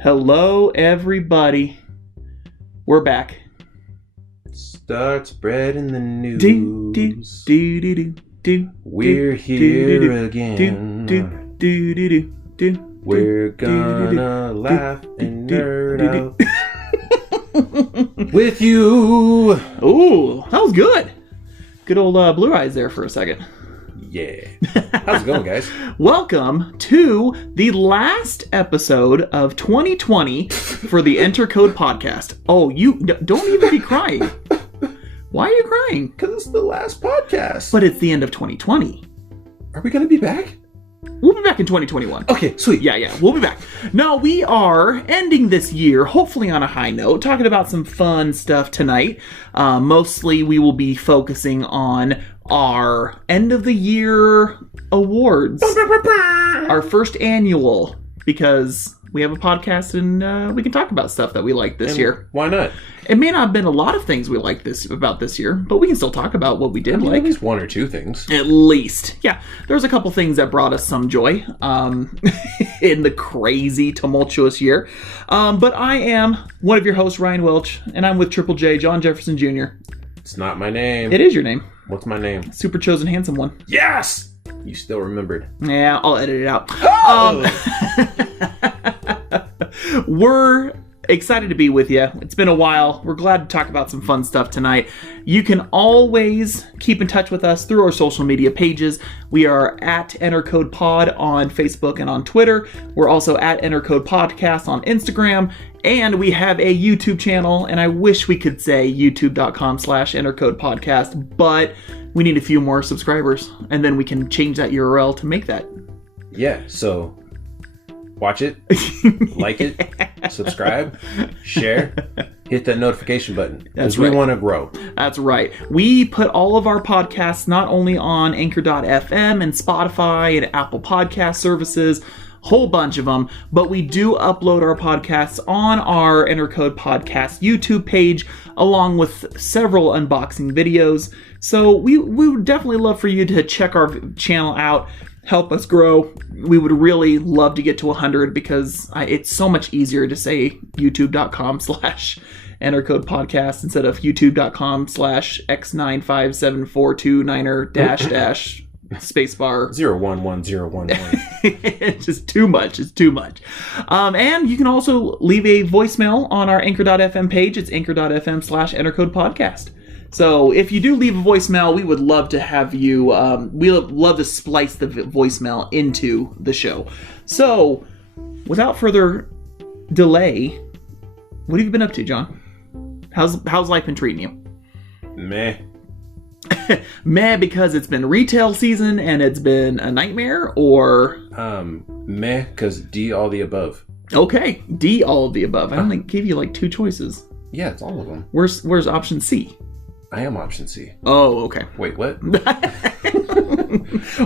Hello, everybody. We're back. Start spreading the news. We're here again. We're gonna laugh and nerd out with you. Ooh, that was good. Good old Blue Eyes there for a second. Yeah. How's it going, guys? Welcome to the last episode of 2020 for the Enter Code podcast. Oh, you don't even be crying. Why are you crying? Because it's the last podcast. But it's the end of 2020. Are we going to be back? We'll be back in 2021. Okay, sweet. Yeah, we'll be back. No, we are ending this year, hopefully on a high note, talking about some fun stuff tonight. Mostly we will be focusing on our end of the year awards. Our first annual, because we have a podcast and we can talk about stuff that we like this year. Why not? It may not have been a lot of things we liked about this year, but we can still talk about what we did like. At least one or two things. At least. Yeah. There's a couple things that brought us some joy in the crazy, tumultuous year. But I am one of your hosts, Ryan Welch, and I'm with Triple J, John Jefferson Jr. It's not my name. It is your name. What's my name? Super chosen handsome one. Yes! You still remembered. Yeah, I'll edit it out. Oh! We're excited to be with you. It's been a while. We're glad to talk about some fun stuff tonight. You can always keep in touch with us through our social media pages. We are at Enter Code Pod on Facebook and on Twitter. We're also at Enter Code Podcast on Instagram. And we have a YouTube channel, and I wish we could say youtube.com/entercodepodcast, but we need a few more subscribers, and then we can change that URL to make that. Yeah, so watch it, like it, subscribe, share, hit that notification button. That's right. We want to grow. That's right. We put all of our podcasts not only on Anchor.fm and Spotify and Apple Podcast services, whole bunch of them, but we do upload our podcasts on our Enter Code Podcast YouTube page, along with several unboxing videos. So we would definitely love for you to check our channel out, help us grow. We would really love to get to 100 because it's so much easier to say youtube.com/Enter Code Podcast instead of youtube.com/x95742niner -- spacebar 011011. It's just too much. It's too much. And you can also leave a voicemail on our Anchor.fm page. It's anchor.fm/entercodepodcast. So if you do leave a voicemail, we would love to have you. We love to splice the voicemail into the show. So without further delay, what have you been up to, John? How's life been treating you? Meh. Meh because it's been retail season and it's been a nightmare, or meh because D all the above. Okay, D all of the above. I only gave you like two choices. Yeah, it's all of them. Where's option C? I am option C. Oh, okay. Wait, what?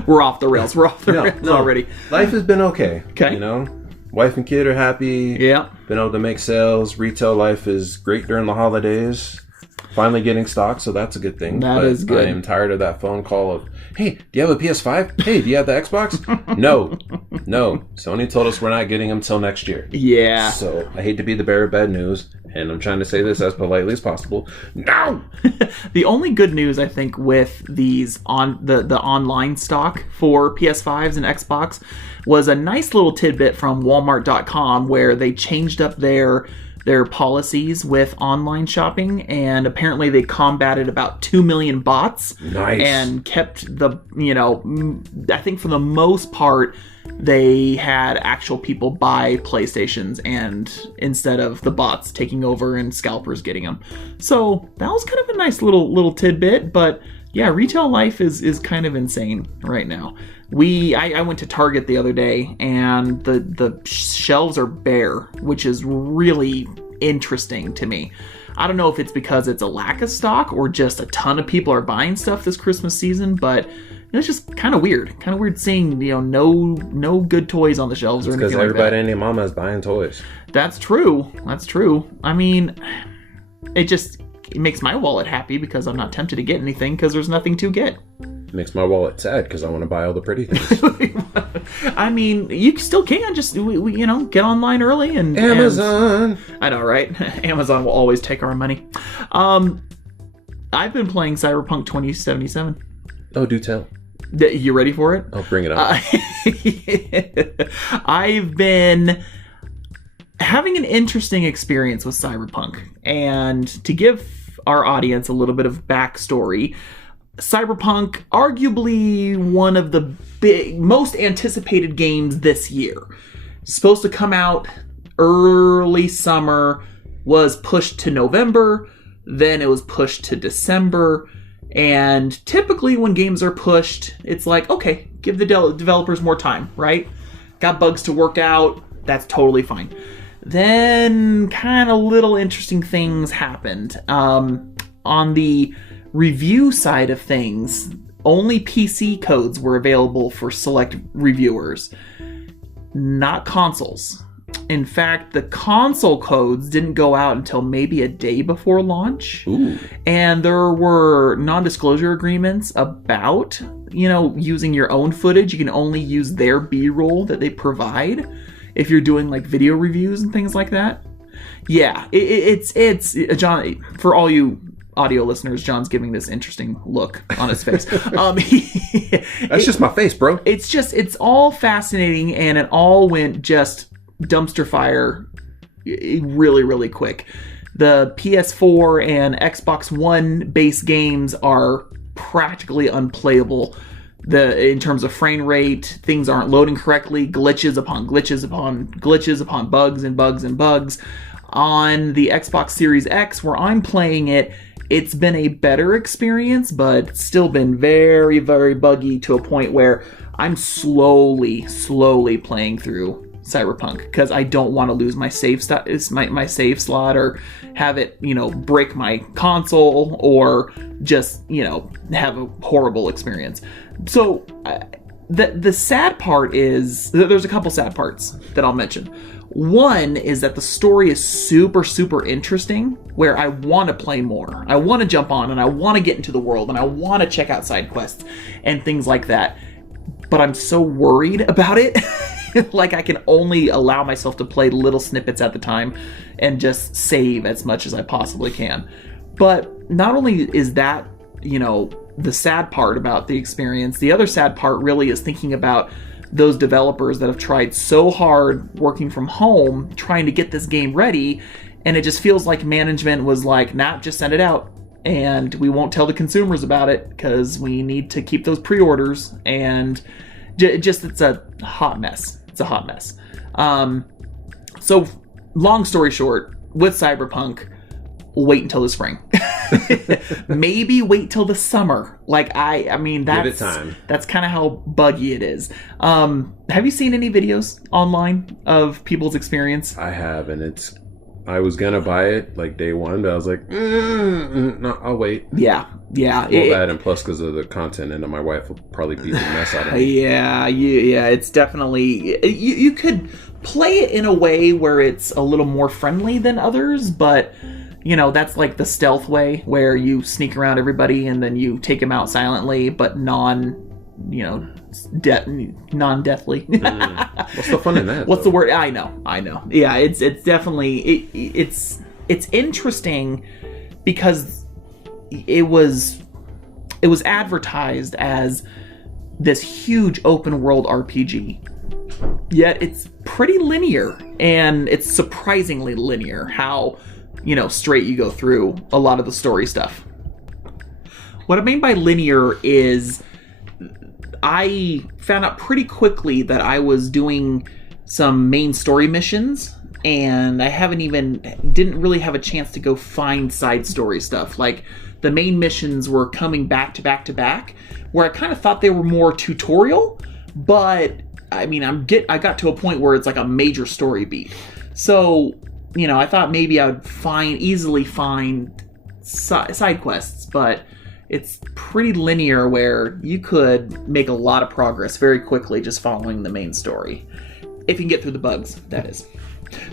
We're off the rails. We're off the rails already. Life has been okay. Okay. You know, wife and kid are happy. Yeah. Been able to make sales. Retail life is great during the holidays. Finally getting stock, so that's a good thing. That is good. I am tired of that phone call of, hey, do you have a PS5? Hey, do you have the Xbox? No. Sony told us we're not getting them till next year. Yeah. So I hate to be the bearer of bad news, and I'm trying to say this as politely as possible. No! The only good news, I think, with these the online stock for PS5s and Xbox was a nice little tidbit from Walmart.com where they changed up their policies with online shopping, and apparently they combated about 2 million bots. Nice. And kept I think for the most part, they had actual people buy PlayStations and instead of the bots taking over and scalpers getting them. So that was kind of a nice little tidbit, but yeah, retail life is kind of insane right now. I went to Target the other day, and the shelves are bare, which is really interesting to me. I don't know if it's because it's a lack of stock or just a ton of people are buying stuff this Christmas season, but it's just kind of weird. Kind of weird seeing, no good toys on the shelves or anything like that. Because everybody and their mama is buying toys. That's true. I mean, it makes my wallet happy because I'm not tempted to get anything because there's nothing to get. makes my wallet sad because I want to buy all the pretty things. I mean, you still can just get online early and Amazon. I know, right? Amazon will always take our money. I've been playing Cyberpunk 2077. Oh, do tell. You ready for it? Oh, bring it on. I've been having an interesting experience with Cyberpunk, and to give our audience a little bit of backstory, Cyberpunk, arguably one of the most anticipated games this year. Supposed to come out early summer, was pushed to November, then it was pushed to December, and typically when games are pushed, it's like, okay, give the developers more time, right? Got bugs to work out, that's totally fine. Then kind of little interesting things happened. On the review side of things, only PC codes were available for select reviewers, not consoles. In fact, the console codes didn't go out until maybe a day before launch. Ooh. And there were non-disclosure agreements about, using your own footage. You can only use their B-roll that they provide if you're doing like video reviews and things like that. Yeah, it's John, for all you audio listeners, John's giving this interesting look on his face. That's just my face, bro. It's all fascinating, and it all went just dumpster fire really, really quick. The PS4 and Xbox One base games are practically unplayable. In terms of frame rate, things aren't loading correctly, glitches upon glitches upon glitches upon bugs and bugs and bugs. On the Xbox Series X, where I'm playing it, it's been a better experience, but still been very, very buggy to a point where I'm slowly playing through Cyberpunk because I don't want to lose my save my save slot, or have it break my console, or just have a horrible experience. So the sad part is there's a couple sad parts that I'll mention. One is that the story is super interesting, where I want to play more. I want to jump on, and I want to get into the world, and I want to check out side quests and things like that. But I'm so worried about it. Like, I can only allow myself to play little snippets at the time and just save as much as I possibly can. But not only is that, the sad part about the experience, the other sad part really is thinking about those developers that have tried so hard working from home trying to get this game ready, and it just feels like management was like, nah, just send it out, and we won't tell the consumers about it because we need to keep those pre-orders, and it's a hot mess. It's a hot mess. So long story short, with Cyberpunk, wait until the spring. Maybe wait till the summer. Like, I mean, that's, give it time. That's kind of how buggy it is. Have you seen any videos online of people's experience? I have, and I was gonna buy it like day one, but I was like, no, I'll wait. Yeah. Well, that, and plus because of the content, and my wife will probably beat the mess out of me. Yeah. It's definitely, you could play it in a way where it's a little more friendly than others, but that's like the stealth way, where you sneak around everybody and then you take them out silently, but non-deathly. What's the fun in that? What's the word? I know. Yeah, it's definitely it's interesting because it was advertised as this huge open world RPG. Yet it's pretty linear, and it's surprisingly linear how straight you go through a lot of the story stuff. What I mean by linear is I found out pretty quickly that I was doing some main story missions, and I didn't really have a chance to go find side story stuff. Like, the main missions were coming back to back to back, where I kind of thought they were more tutorial, but I mean, I got to a point where it's like a major story beat. So, I thought maybe I would easily find side quests, but it's pretty linear, where you could make a lot of progress very quickly just following the main story. If you can get through the bugs, that is.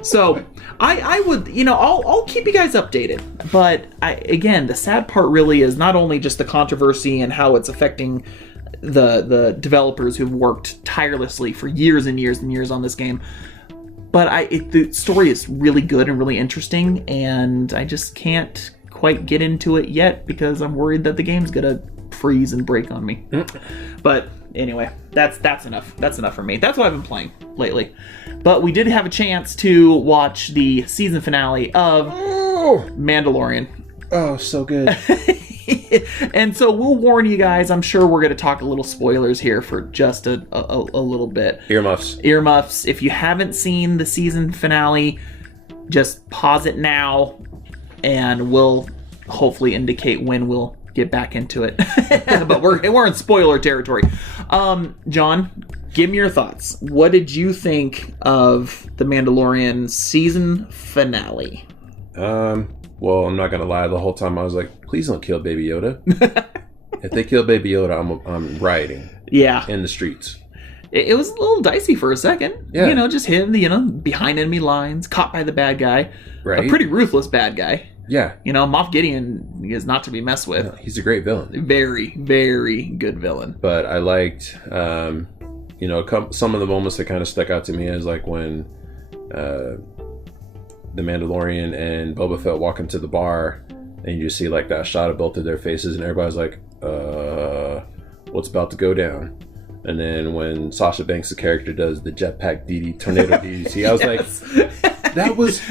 So, I would, I'll keep you guys updated. But, again, the sad part really is not only just the controversy and how it's affecting the developers who've worked tirelessly for years and years and years on this game. But the story is really good and really interesting, and I just can't quite get into it yet because I'm worried that the game's gonna freeze and break on me. But anyway, that's enough. That's enough for me. That's what I've been playing lately. But we did have a chance to watch the season finale of Mandalorian. Oh, so good. And so we'll warn you guys, I'm sure we're going to talk a little spoilers here for just a little bit. Earmuffs. If you haven't seen the season finale, just pause it now, and we'll hopefully indicate when we'll get back into it. But we're in spoiler territory. John, give me your thoughts. What did you think of the Mandalorian season finale? Well, I'm not gonna lie. The whole time I was like, "Please don't kill Baby Yoda." If they kill Baby Yoda, I'm rioting. Yeah, in the streets. It was a little dicey for a second. Yeah, just him. Behind enemy lines, caught by the bad guy. Right, a pretty ruthless bad guy. Yeah, Moff Gideon is not to be messed with. Yeah, he's a great villain. Very, very good villain. But I liked, some of the moments that kind of stuck out to me is like when the Mandalorian and Boba Fett walk into the bar, and you just see like that shot of both of their faces, and everybody's like, what's about to go down? And then when Sasha Banks' character does the jetpack tornado DDT, I was like, that was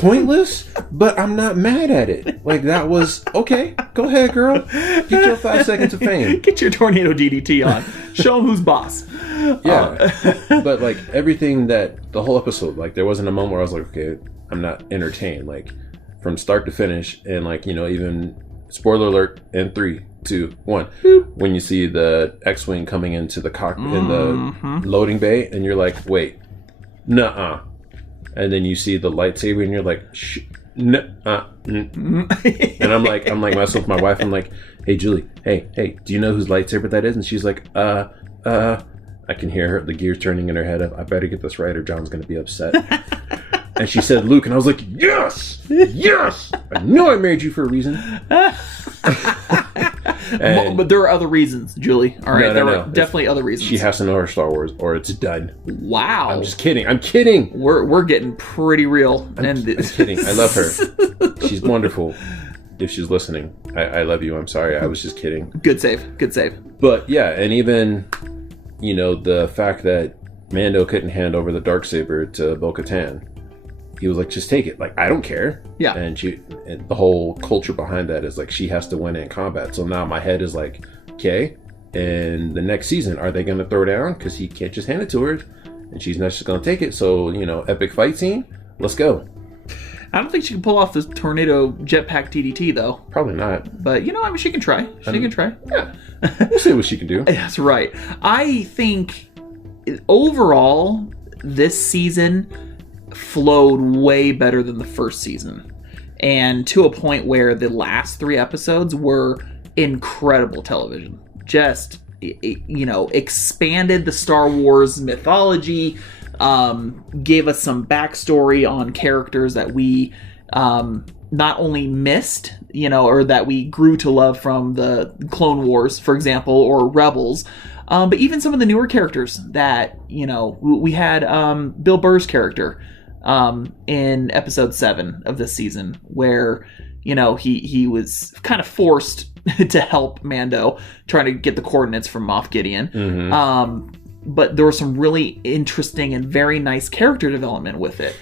pointless, but I'm not mad at it. Like, that was, okay, go ahead, girl. Get your 5 seconds of fame. Get your tornado DDT on. Show them who's boss. Yeah. But, like, everything the whole episode, like, there wasn't a moment where I was like, okay, I'm not entertained. Like, from start to finish, and, like, even, spoiler alert, in 3, 2, 1, when you see the X-Wing coming into the in the loading bay, and you're like, wait, nuh-uh. And then you see the lightsaber, and you're like, nuh-uh. And I'm like messing with my wife. I'm like, hey, Julie, hey, do you know whose lightsaber that is? And she's like, I can hear the gears turning in her head. I better get this right, or John's going to be upset. And she said Luke, and I was like, yes! I know I married you for a reason. But there are other reasons, Julie. All right, there are definitely other reasons. She has to know her Star Wars, or it's done. Wow. I'm just kidding. I'm kidding. We're getting pretty real. I'm kidding. I love her. She's wonderful. If she's listening, I love you. I'm sorry. I was just kidding. Good save. But yeah, and even, the fact that Mando couldn't hand over the Darksaber to Bo-Katan. He was like, just take it. Like, I don't care. Yeah. And the whole culture behind that is like, she has to win in combat. So now my head is like, okay, in the next season, are they going to throw down? Because he can't just hand it to her, and she's not just going to take it. So, epic fight scene. Let's go. I don't think she can pull off this tornado jetpack DDT, though. Probably not. But, she can try. She can try. Yeah. We'll see what she can do. That's right. I think, overall, this season flowed way better than the first season, and to a point where the last 3 episodes were incredible television. Just expanded the Star Wars mythology, gave us some backstory on characters that we not only missed, or that we grew to love from the Clone Wars, for example, or Rebels, but even some of the newer characters that we had Bill Burr's character in episode 7 of this season, where he was kind of forced to help Mando trying to get the coordinates from Moff Gideon. But there was some really interesting and very nice character development with it.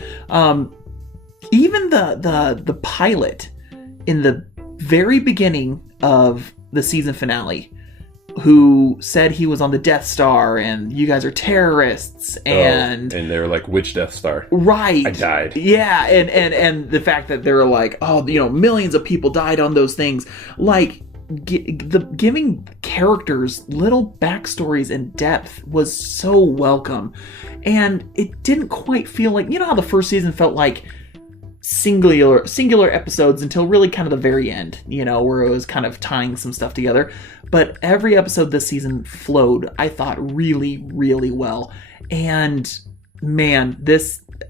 Even the pilot in the very beginning of the season finale, who said he was on the Death Star and you guys are terrorists, and they were like, which Death Star? Right. I died. Yeah, and the fact that they were like, millions of people died on those things. Like, giving characters little backstories and depth was so welcome. And it didn't quite feel like, how the first season felt like singular episodes until really kind of the very end, where it was kind of tying some stuff together. But every episode this season flowed, I thought, really, really well. And man,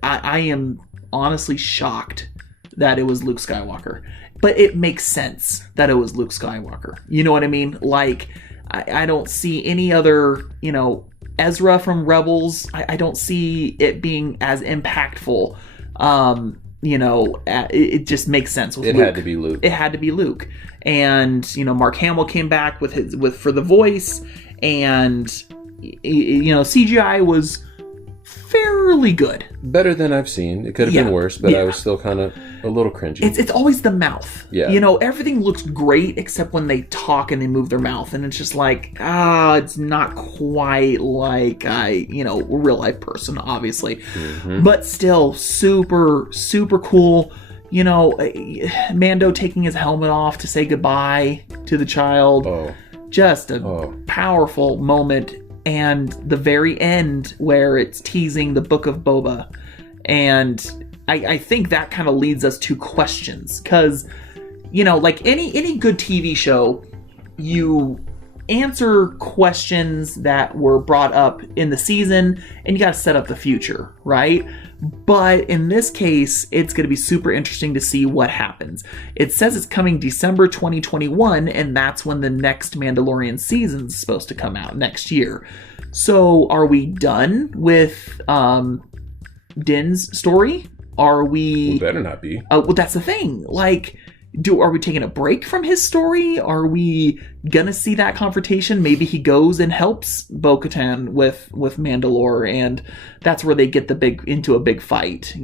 I am honestly shocked that it was Luke Skywalker. But it makes sense that it was Luke Skywalker. You know what I mean? Like, I don't see any other, Ezra from Rebels. I don't see it being as impactful. It just makes sense with Luke. Had to be Luke. It had to be Luke. And, Mark Hamill came back for the voice, and, CGI was fairly good. Better than I've seen. It could have been worse, but I was still kind of a little cringy. It's always the mouth. Yeah. Everything looks great except when they talk and they move their mouth, and it's just like, it's not quite like a real life person, obviously. Mm-hmm. But still super, super cool. Mando taking his helmet off to say goodbye to the child. Oh. Just a powerful moment. And the very end where it's teasing the Book of Boba. And I think that kind of leads us to questions. Because, like any good TV show, you answer questions that were brought up in the season, and you got to set up the future, right? But in this case, it's going to be super interesting to see what happens. It says it's coming December 2021, and that's when the next Mandalorian season is supposed to come out next year. So are we done with Din's story? Are we... We better not be. Well, that's the thing. Like... Are we taking a break from his story? Are we gonna see that confrontation? Maybe he goes and helps Bo-Katan with Mandalore, and that's where they get into a big fight,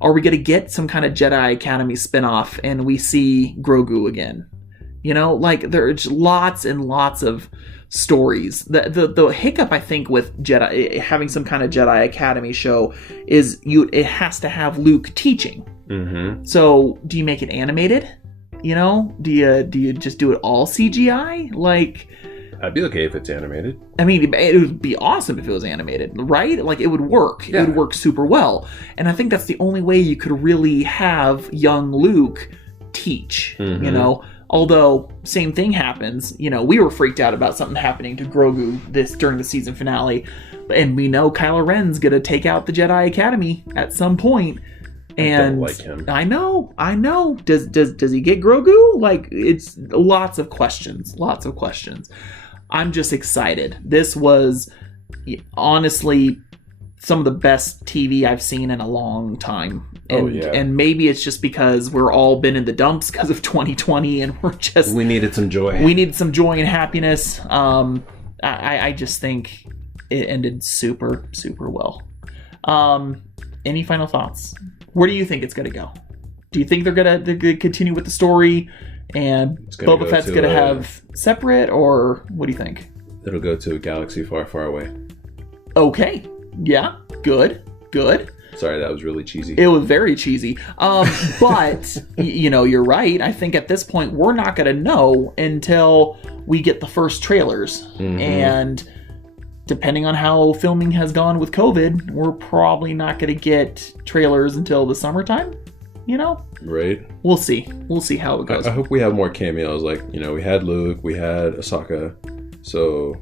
Are we gonna get some kind of Jedi Academy spinoff and we see Grogu again? There's lots and lots of stories. The hiccup, I think, with Jedi having some kind of Jedi Academy show is it has to have Luke teaching. Mm-hmm. So, do you make it animated? Do you just do it all CGI? Like, I'd be okay if it's animated. I mean, it would be awesome if it was animated, right? Like, it would work. Yeah. It would work super well. And I think that's the only way you could really have young Luke teach, Mm-hmm. Although, same thing happens. We were freaked out about something happening to Grogu during the season finale. And we know Kylo Ren's going to take out the Jedi Academy at some point. And I don't like him. I know. Does he get Grogu? Like, it's lots of questions. I'm just excited. This was honestly some of the best TV I've seen in a long time. And maybe it's just because we're all been in the dumps because of 2020, and we needed some joy. We needed some joy and happiness. I just think it ended super, super well. Any final thoughts? Where do you think it's going to go? Do you think they're going to continue with the story and Boba Fett's going to have separate, or what do you think? It'll go to a galaxy far, far away. Okay. Yeah. Good. Sorry, that was really cheesy. It was very cheesy. But, you're right. I think at this point, we're not going to know until we get the first trailers. Mm-hmm. And depending on how filming has gone with COVID, we're probably not going to get trailers until the summertime, Right. We'll see how it goes. I hope we have more cameos. Like, we had Luke, we had Ahsoka. So,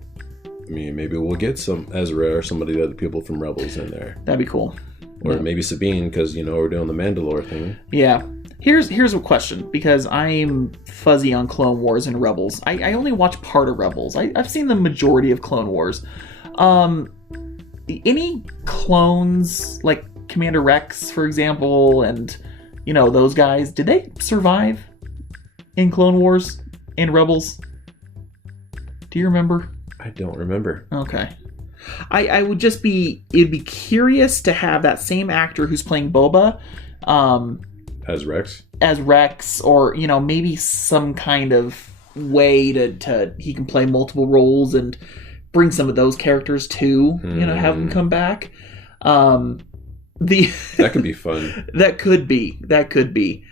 I mean, maybe we'll get some Ezra or some of the other people from Rebels in there. That'd be cool. Or maybe Sabine, because, we're doing the Mandalore thing. Yeah. Here's a question, because I'm fuzzy on Clone Wars and Rebels. I only watch part of Rebels. I've seen the majority of Clone Wars. Any clones, like Commander Rex, for example, and, those guys, did they survive in Clone Wars and Rebels? Do you remember? I don't remember. Okay. I would just it'd be curious to have that same actor who's playing Boba, as Rex, or, maybe some kind of way to he can play multiple roles and bring some of those characters too, have them come back. That could be fun. That could be.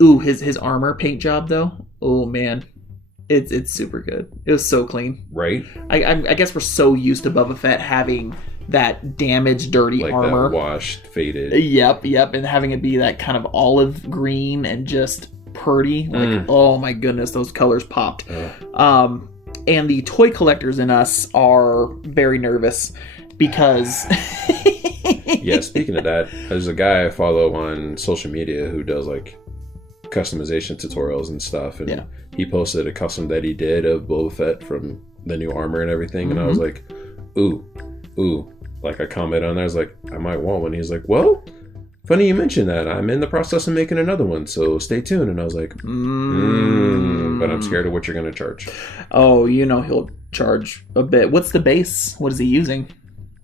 His armor paint job though. Oh man. It's super good. It was so clean. Right? I guess we're so used to Boba Fett having that damaged, dirty armor. That washed, faded. Yep. And having it be that kind of olive green and just pretty. Like, oh my goodness, those colors popped. And the toy collectors in us are very nervous because... Yeah, speaking of that, there's a guy I follow on social media who does, like, customization tutorials and stuff, and he posted a custom that he did of Boba Fett from the new armor and everything, and I was like, ooh, like I commented on there, I was like, I might want one. He's like, well, funny you mentioned that. I'm in the process of making another one, so stay tuned. And I was like, but I'm scared of what you're going to charge. Oh, he'll charge a bit. What's the base? What is he using?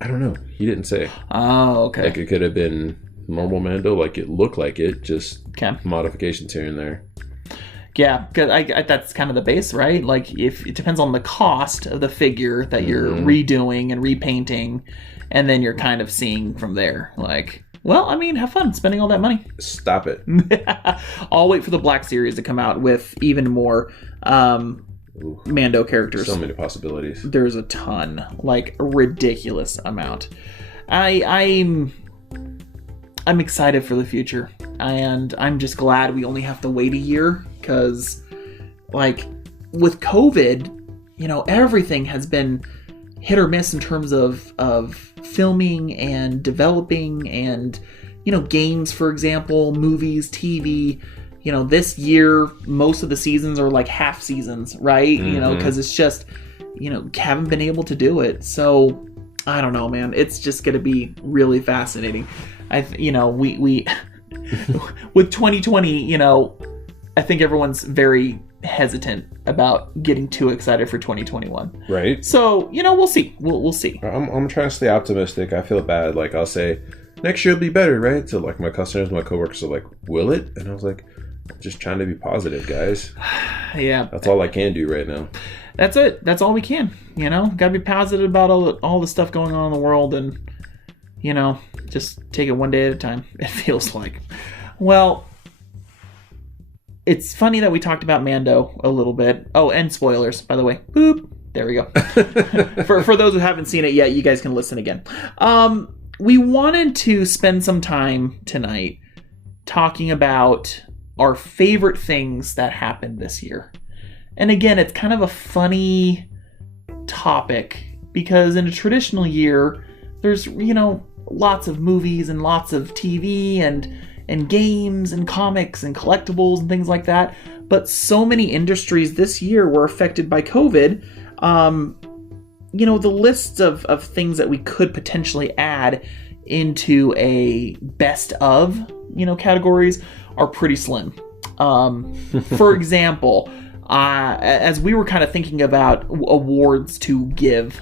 I don't know. He didn't say. Oh, okay. Like, it could have been normal Mando, like it looked like it, just modifications here and there. Yeah, because that's kind of the base, right? Like, if it depends on the cost of the figure that you're redoing and repainting, and then you're kind of seeing from there, like... Well, I mean, have fun spending all that money. Stop it. I'll wait for the Black Series to come out with even more Mando characters. So many possibilities. There's a ton. Like, a ridiculous amount. I'm excited for the future. And I'm just glad we only have to wait a year. Because, like, with COVID, everything has been hit or miss in terms of filming and developing and, games, for example, movies, TV. This year, most of the seasons are like half seasons, right? Because it's just, haven't been able to do it. So, I don't know, man. It's just going to be really fascinating. We with 2020, I think everyone's very hesitant about getting too excited for 2021. Right. So, we'll see. We'll see. I'm trying to stay optimistic. I feel bad. Like, I'll say, next year will be better, right? So, like, my customers, my coworkers are like, will it? And I was like, I'm just trying to be positive, guys. Yeah. That's all I can do right now. That's it. That's all we can. Gotta be positive about all the stuff going on in the world and, just take it one day at a time, it feels like. Well... It's funny that we talked about Mando a little bit. Oh, and spoilers, by the way. Boop. There we go. For those who haven't seen it yet, you guys can listen again. We wanted to spend some time tonight talking about our favorite things that happened this year. And again, it's kind of a funny topic because in a traditional year, there's, lots of movies and lots of TV and games and comics and collectibles and things like that. But so many industries this year were affected by COVID. The lists of things that we could potentially add into a best of, categories are pretty slim. For example, as we were kind of thinking about awards to give,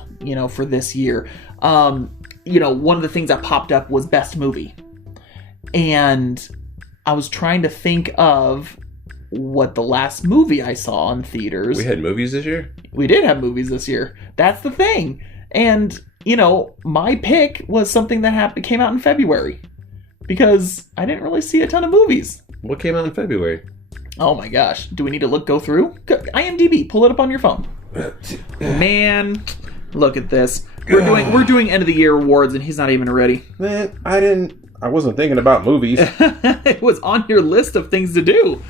for this year, one of the things that popped up was best movie. And I was trying to think of what the last movie I saw in theaters. We had movies this year? We did have movies this year. That's the thing. And, my pick was something that came out in February. Because I didn't really see a ton of movies. What came out in February? Oh my gosh. Do we need to go through? IMDb. Pull it up on your phone. Man, look at this. We're doing end of the year awards and he's not even ready. Man, I wasn't thinking about movies. It was on your list of things to do.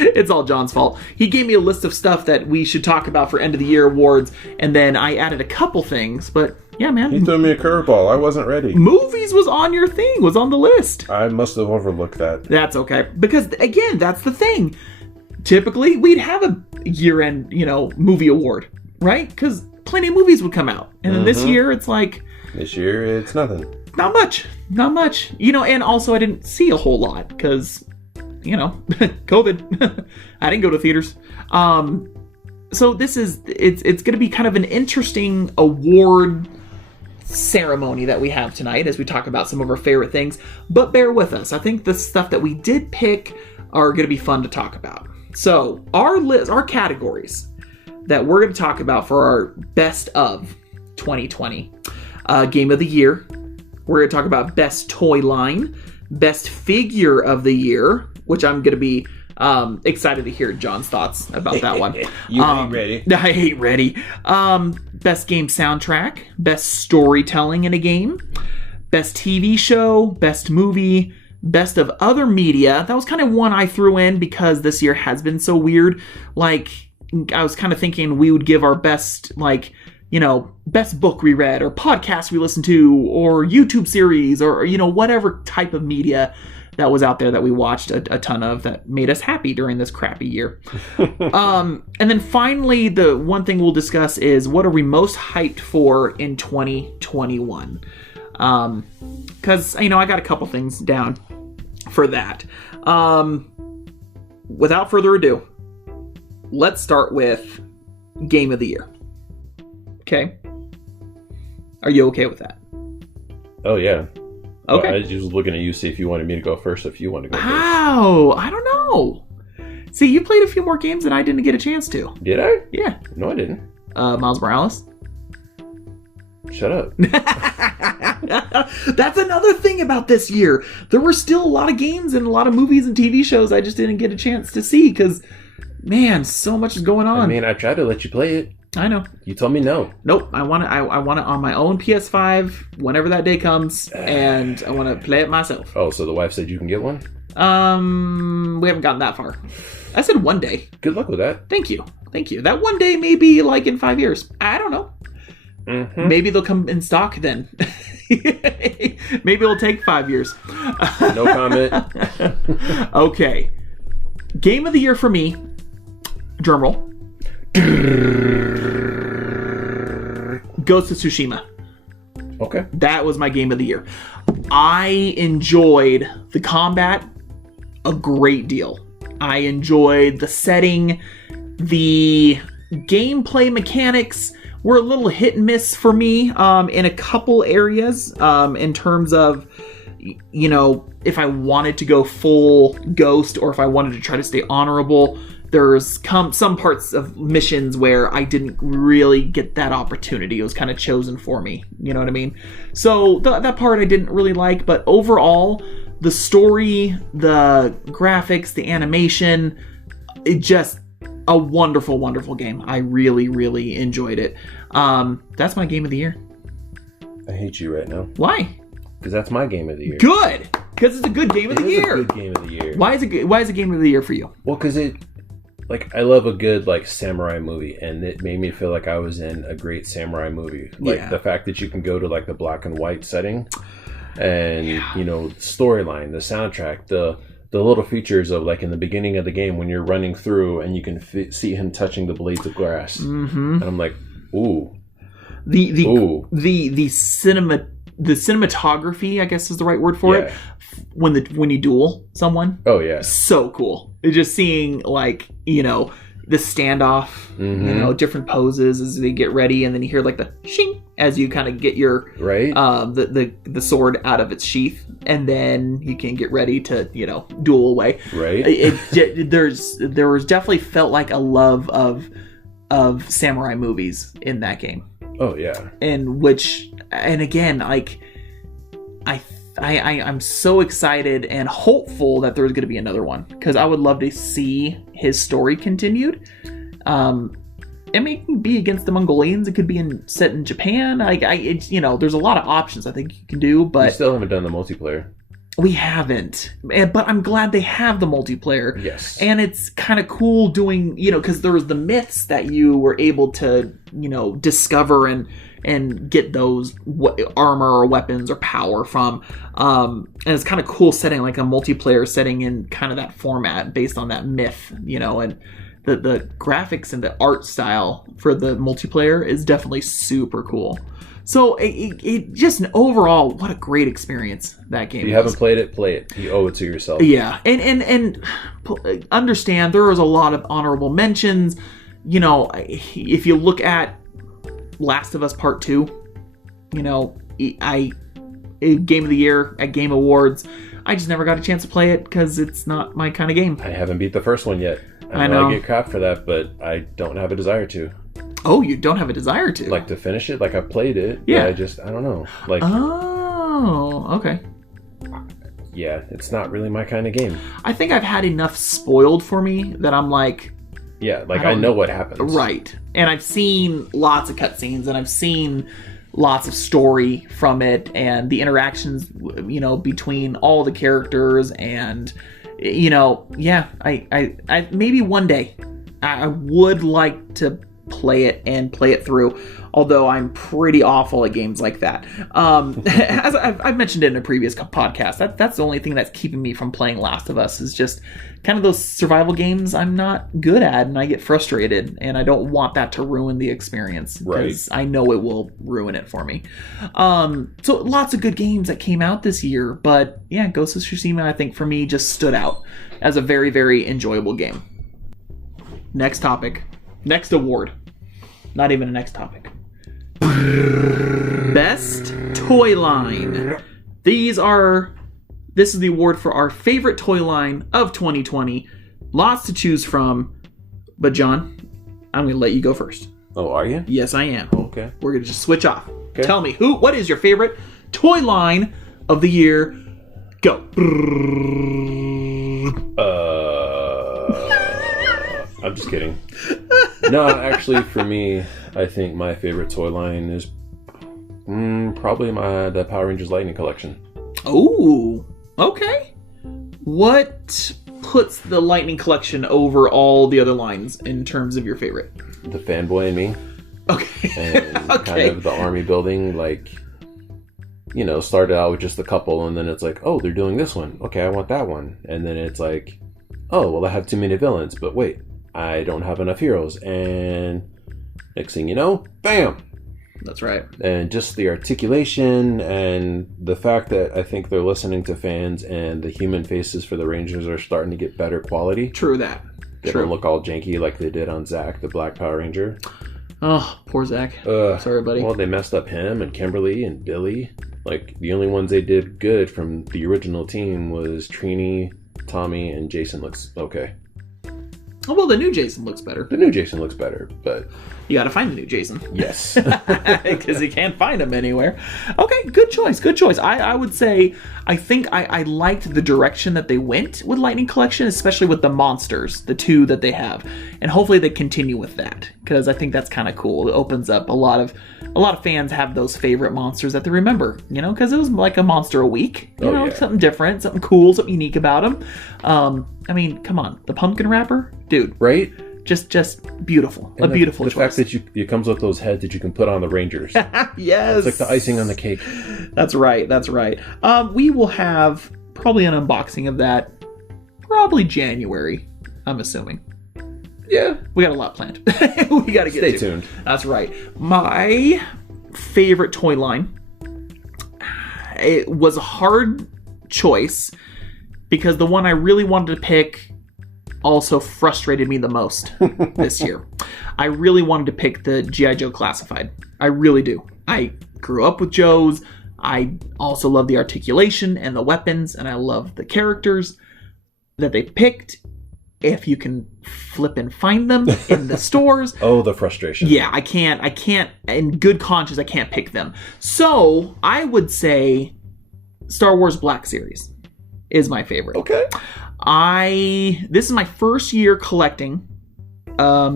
It's all John's fault. He gave me a list of stuff that we should talk about for end of the year awards, and then I added a couple things, but yeah, man. He threw me a curveball. I wasn't ready. Movies was on your thing, was on the list. I must have overlooked that. That's okay. Because, again, that's the thing. Typically, we'd have a year-end, movie award, right? Because plenty of movies would come out. And then this year, it's like... This year, it's nothing. Not much. And also I didn't see a whole lot because, COVID. I didn't go to theaters. So it's going to be kind of an interesting award ceremony that we have tonight as we talk about some of our favorite things. But bear with us. I think the stuff that we did pick are going to be fun to talk about. So our categories that we're going to talk about for our best of 2020. Game of the year. We're going to talk about best toy line, best figure of the year, which I'm going to be excited to hear John's thoughts about that one. You ain't ready. I ain't ready. Best game soundtrack, best storytelling in a game, best TV show, best movie, best of other media. That was kind of one I threw in because this year has been so weird. Like, I was kind of thinking we would give our best, best book we read or podcast we listened to or YouTube series or, whatever type of media that was out there that we watched a ton of that made us happy during this crappy year. And then finally, the one thing we'll discuss is what are we most hyped for in 2021? Because, I got a couple things down for that. Without further ado, let's start with Game of the Year. Okay? Are you okay with that? Oh, yeah. Okay. Well, I was just looking at you to see if you wanted me to go first, if you want to go first. Ow! I don't know. See, you played a few more games than I didn't get a chance to. Did I? Yeah. No, I didn't. Miles Morales. Shut up. That's another thing about this year. There were still a lot of games and a lot of movies and TV shows I just didn't get a chance to see because, man, so much is going on. I mean, I tried to let you play it. I know. You told me no. Nope. I want it on my own PS5 whenever that day comes, and I want to play it myself. Oh, so the wife said you can get one? We haven't gotten that far. I said one day. Good luck with that. Thank you. That one day may be like in 5 years. I don't know. Mm-hmm. Maybe they'll come in stock then. Maybe it'll take 5 years. No comment. Okay. Game of the year for me. Drumroll. Ghost of Tsushima. Okay. That was my game of the year. I enjoyed the combat a great deal. I enjoyed the setting. The gameplay mechanics were a little hit and miss for me in a couple areas in terms of, if I wanted to go full Ghost or if I wanted to try to stay honorable. There's some parts of missions where I didn't really get that opportunity. It was kind of chosen for me. You know what I mean? So that part I didn't really like. But overall, the story, the graphics, the animation, it just a wonderful, wonderful game. I really, really enjoyed it. That's my game of the year. I hate you right now. Why? Because that's my game of the year. Good! Because it's a good game of the year. It's a good game of the year. Why is it game of the year for you? Well, because I love a good, samurai movie, and it made me feel like I was in a great samurai movie. The fact that you can go to, the black and white setting, and, the storyline, the soundtrack, the little features of, in the beginning of the game when you're running through and you can see him touching the blades of grass. Mm-hmm. And I'm like, ooh. The cinematography, I guess is the right word for it, when you duel someone. Oh, yeah. So cool. Just seeing, the standoff, mm-hmm. Different poses as they get ready, and then you hear, the shing as you kind of get your, right, the sword out of its sheath, and then you can get ready to, duel away. Right. There was definitely felt like a love of samurai movies in that game. Oh, yeah. And again, I'm so excited and hopeful that there's going to be another one, because I would love to see his story continued. It may be against the Mongolians. It could be set in Japan. There's a lot of options I think you can do, but we still haven't done the multiplayer. We haven't, but I'm glad they have the multiplayer. Yes. And it's kind of cool doing, because there was the myths that you were able to, discover and get those armor or weapons or power from. And it's kind of cool setting a multiplayer setting in kind of that format based on that myth, and the graphics and the art style for the multiplayer is definitely super cool. So it just overall, what a great experience that game was. If you haven't played it, play it. You owe it to yourself. Yeah, and understand there was a lot of honorable mentions. If you look at Last of Us Part 2, Game of the Year at Game Awards, I just never got a chance to play it because it's not my kind of game. I haven't beat the first one yet. I know. I get crap for that, but I don't have a desire to. Oh, you don't have a desire to? To finish it? I played it. Yeah. I don't know. Oh, okay. Yeah, it's not really my kind of game. I think I've had enough spoiled for me that I'm yeah, I know what happens. Right. And I've seen lots of cutscenes, and I've seen lots of story from it, and the interactions, between all the characters, and, I maybe one day I would like to play it and play it through. Although I'm pretty awful at games like that. As I've mentioned it in a previous podcast, that's the only thing that's keeping me from playing Last of Us is just kind of those survival games I'm not good at, and I get frustrated, and I don't want that to ruin the experience because I know it will ruin it for me. So lots of good games that came out this year, but yeah, Ghost of Tsushima I think for me just stood out as a very, very enjoyable game. Next topic. Next award. Not even a next topic. Best toy line. This is the award for our favorite toy line of 2020. Lots to choose from. But John, I'm going to let you go first. Oh, are you? Yes, I am. Okay. We're going to just switch off. Okay. Tell me, what is your favorite toy line of the year? Go. I'm just kidding. No, actually, for me, I think my favorite toy line is probably the Power Rangers Lightning Collection. Oh, okay. What puts the Lightning Collection over all the other lines in terms of your favorite? The fanboy in me. Okay. And Okay. kind of the army building, like, started out with just a couple, and then it's like, oh, they're doing this one. Okay, I want that one. And then it's like, oh, well, I have too many villains, but wait, I don't have enough heroes. And next thing you know, bam! That's right. And just the articulation and the fact that I think they're listening to fans, and the human faces for the Rangers are starting to get better quality. True that. They don't look all janky like they did on Zack, the Black Power Ranger. Oh, poor Zach. Sorry, buddy. Well, they messed up him and Kimberly and Billy. Like, the only ones they did good from the original team was Trini, Tommy, and Jason looks okay. Oh, well, the new Jason looks better. The new Jason looks better, but... You gotta find the new Jason. Yes. Because you can't find him anywhere. Okay, good choice, good choice. I would say, I think I liked the direction that they went with Lightning Collection, especially with the monsters, the two that they have. And hopefully they continue with that, because I think that's kind of cool. It opens up a lot of fans have those favorite monsters that they remember, because it was like a monster a week. Something different, something cool, something unique about them. I mean, come on, the pumpkin wrapper? Dude. Right? Just beautiful. And beautiful the choice. fact that it comes with those heads that you can put on the Rangers. Yes. It's like the icing on the cake. That's right. We will have probably an unboxing of that probably January, I'm assuming. Yeah. We got a lot planned. We got to get Stay tuned. That's right. My favorite toy line, it was a hard choice because the one I really wanted to pick also frustrated me the most this year. I really wanted to pick the G.I. Joe Classified. I really do. I grew up with Joes. I also love the articulation and the weapons, and I love the characters that they picked. If you can flip and find them in the stores. Oh, the frustration. Yeah, I can't, in good conscience, I can't pick them. So, I would say Star Wars Black Series is my favorite. Okay. This is my first year collecting,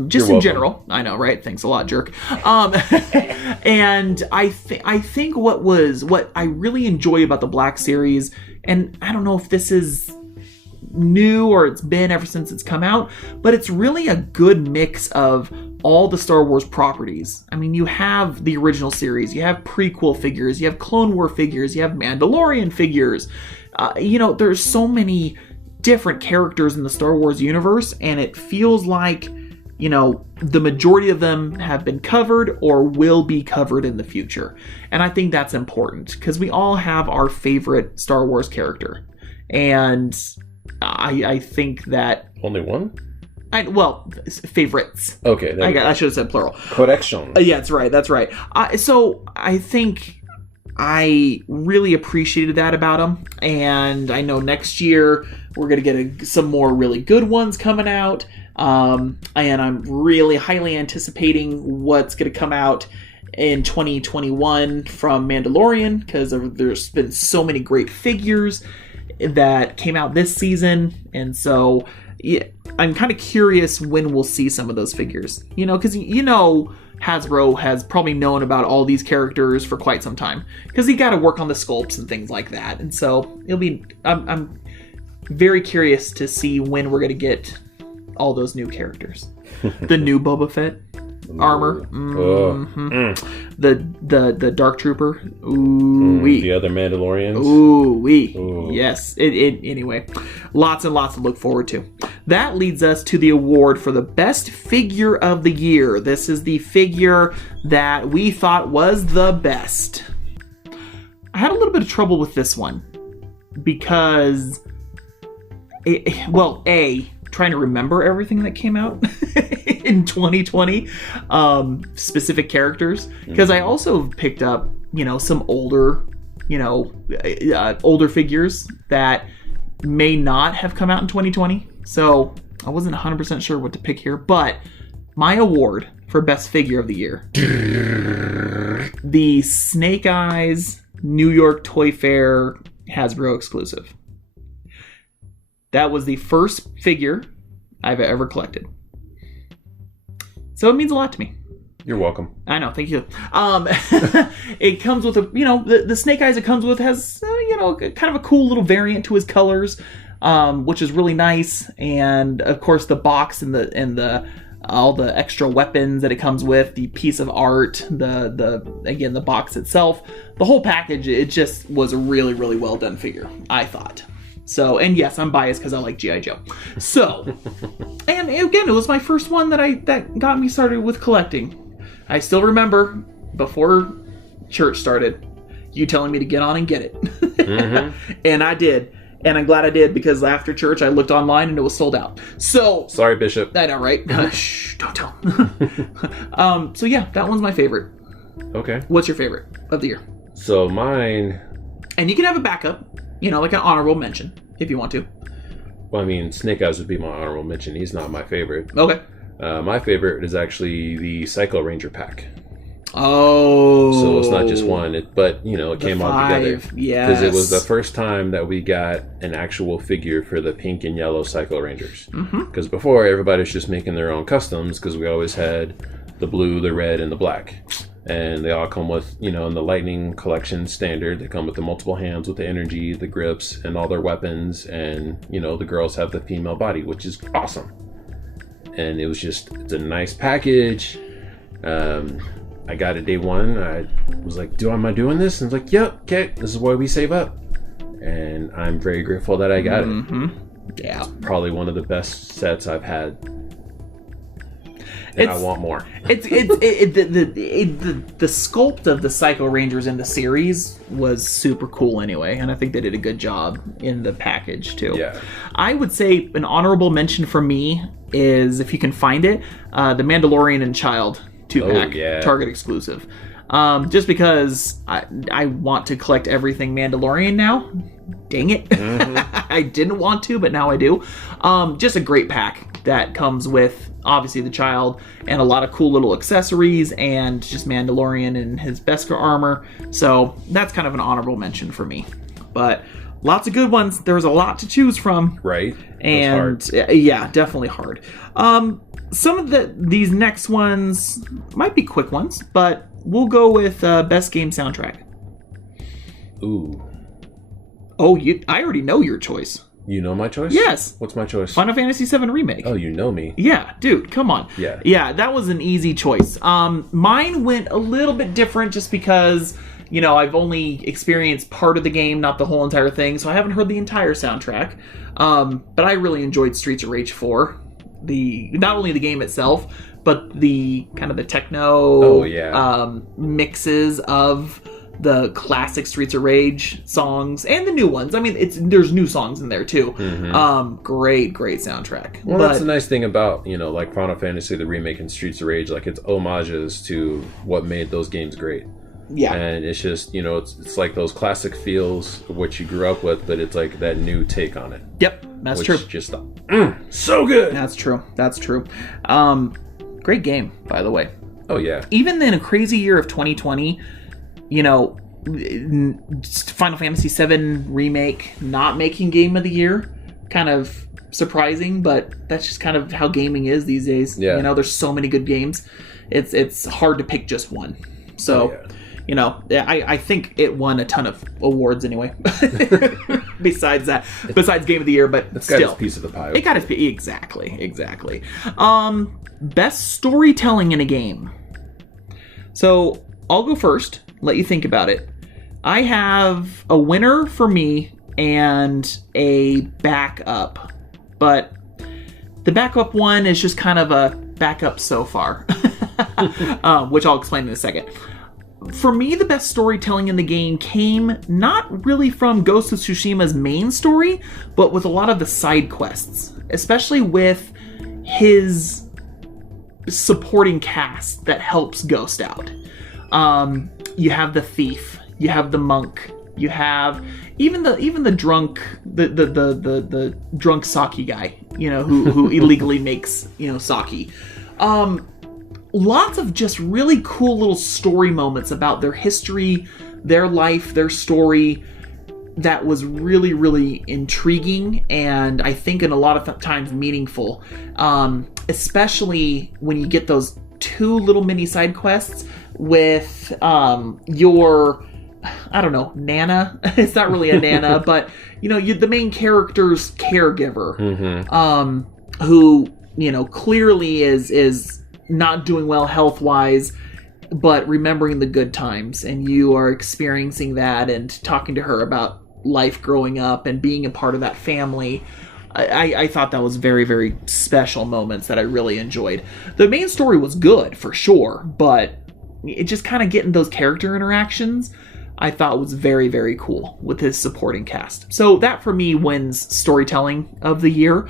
just in general. I know, right? Thanks a lot, jerk. And I think what I really enjoy about the Black Series, and I don't know if this is new or it's been ever since it's come out, but it's really a good mix of all the Star Wars properties. I mean, you have the original series, you have prequel figures, you have Clone War figures, you have Mandalorian figures. There's so many different characters in the Star Wars universe, and it feels like, the majority of them have been covered or will be covered in the future. And I think that's important because we all have our favorite Star Wars character. And I think that... Only one? Favorites. Okay. I should have said plural. Correction. Yeah, that's right. So I think I really appreciated that about them. And I know next year we're going to get some more really good ones coming out. And I'm really highly anticipating what's going to come out in 2021 from Mandalorian, because there's been so many great figures that came out this season. And so yeah, I'm kind of curious when we'll see some of those figures, because Hasbro has probably known about all these characters for quite some time, because you got to work on the sculpts and things like that. And so I'm very curious to see when we're going to get all those new characters. The new Boba Fett. armor. The Dark Trooper. The other Mandalorians. Yes. Anyway, lots and lots to look forward to. That leads us to the award for the best figure of the year. This is the figure that we thought was the best. I had a little bit of trouble with this one because, trying to remember everything that came out in 2020, specific characters, because I also picked up, some older figures that may not have come out in 2020. So I wasn't 100% sure what to pick here, but my award for best figure of the year, the Snake Eyes New York Toy Fair Hasbro exclusive. That was the first figure I've ever collected. So it means a lot to me. You're welcome. I know, thank you. It comes with the Snake Eyes it comes with has, kind of a cool little variant to his colors, which is really nice. And of course the box and the all the extra weapons that it comes with, the piece of art, the box itself, the whole package, it just was a really, really well done figure, I thought. So, and yes, I'm biased because I like G.I. Joe. So, and again, it was my first one that got me started with collecting. I still remember, before church started, you telling me to get on and get it. Mm-hmm. And I did. And I'm glad I did, because after church, I looked online and it was sold out. So... Sorry, Bishop. I know, right? Shh, don't tell. So yeah, that one's my favorite. Okay. What's your favorite of the year? So mine... And you can have a backup, like an honorable mention, if you want to. Well, I mean, Snake Eyes would be my honorable mention. He's not my favorite. Okay. My favorite is actually the Psycho Ranger pack. Oh. So it's not just one, but it came all together. Yes. Because it was the first time that we got an actual figure for the pink and yellow Psycho Rangers. Because before, everybody was just making their own customs, because we always had the blue, the red, and the black. And they all come with, in the Lightning Collection standard, they come with the multiple hands with the energy, the grips, and all their weapons. And, the girls have the female body, which is awesome. And it's a nice package. I got it day one. I was like, am I doing this? And I was like, yep, okay, this is why we save up. And I'm very grateful that I got it. Yeah. It's probably one of the best sets I've had. And I want more. The sculpt of the Psycho Rangers in the series was super cool anyway, and I think they did a good job in the package too. Yeah. I would say an honorable mention for me is, if you can find it, the Mandalorian and Child 2-pack, Target exclusive. Just because I want to collect everything Mandalorian now. Dang it. I didn't want to, but now I do. Just a great pack that comes with, obviously, the Child and a lot of cool little accessories, and just Mandalorian and his Beskar armor. So that's kind of an honorable mention for me. But lots of good ones. There was a lot to choose from. Right. And yeah, definitely hard. Some of these next ones might be quick ones, but we'll go with best game soundtrack. Ooh. Oh, I already know your choice. You know my choice? Yes. What's my choice? Final Fantasy VII Remake. Oh, you know me. Yeah, dude, come on. Yeah. Yeah, that was an easy choice. Mine went a little bit different just because, I've only experienced part of the game, not the whole entire thing, so I haven't heard the entire soundtrack. But I really enjoyed Streets of Rage 4. Not only the game itself, but the kind of the techno mixes of the classic Streets of Rage songs and the new ones. I mean, there's new songs in there too. Great soundtrack. Well, that's the nice thing about like Final Fantasy the Remake and Streets of Rage. Like, it's homages to what made those games great. Yeah, and it's just it's like those classic feels of what you grew up with, but it's like that new take on it. Yep, that's true. Just so good. That's true. Great game, by the way. Oh yeah. Even in a crazy year of 2020, Final Fantasy VII Remake not making Game of the Year, kind of surprising, but that's just kind of how gaming is these days. Yeah. There's so many good games. It's hard to pick just one. So, I think it won a ton of awards anyway. besides Game of the Year, but It's still. got its piece of the pie. It got its piece. Exactly. Best storytelling in a game. So I'll go first, let you think about it. I have a winner for me and a backup, but the backup one is just kind of a backup so far, which I'll explain in a second. For me, the best storytelling in the game came not really from Ghost of Tsushima's main story, but with a lot of the side quests, especially with his supporting cast that helps Ghost out. You have the thief, you have the monk, you have even the drunk the drunk sake guy, who illegally makes sake. Lots of just really cool little story moments about their history, their life, their story that was really, really intriguing and I think in a lot of times meaningful. Especially when you get those 2 little mini side quests with your, I don't know, Nana. It's not really a Nana, but the main character's caregiver, who clearly is not doing well health-wise, but remembering the good times, and you are experiencing that and talking to her about life growing up and being a part of that family. I thought that was very, very special moments that I really enjoyed. The main story was good, for sure, but it just kind of getting those character interactions I thought was very, very cool with his supporting cast. So that, for me, wins storytelling of the year.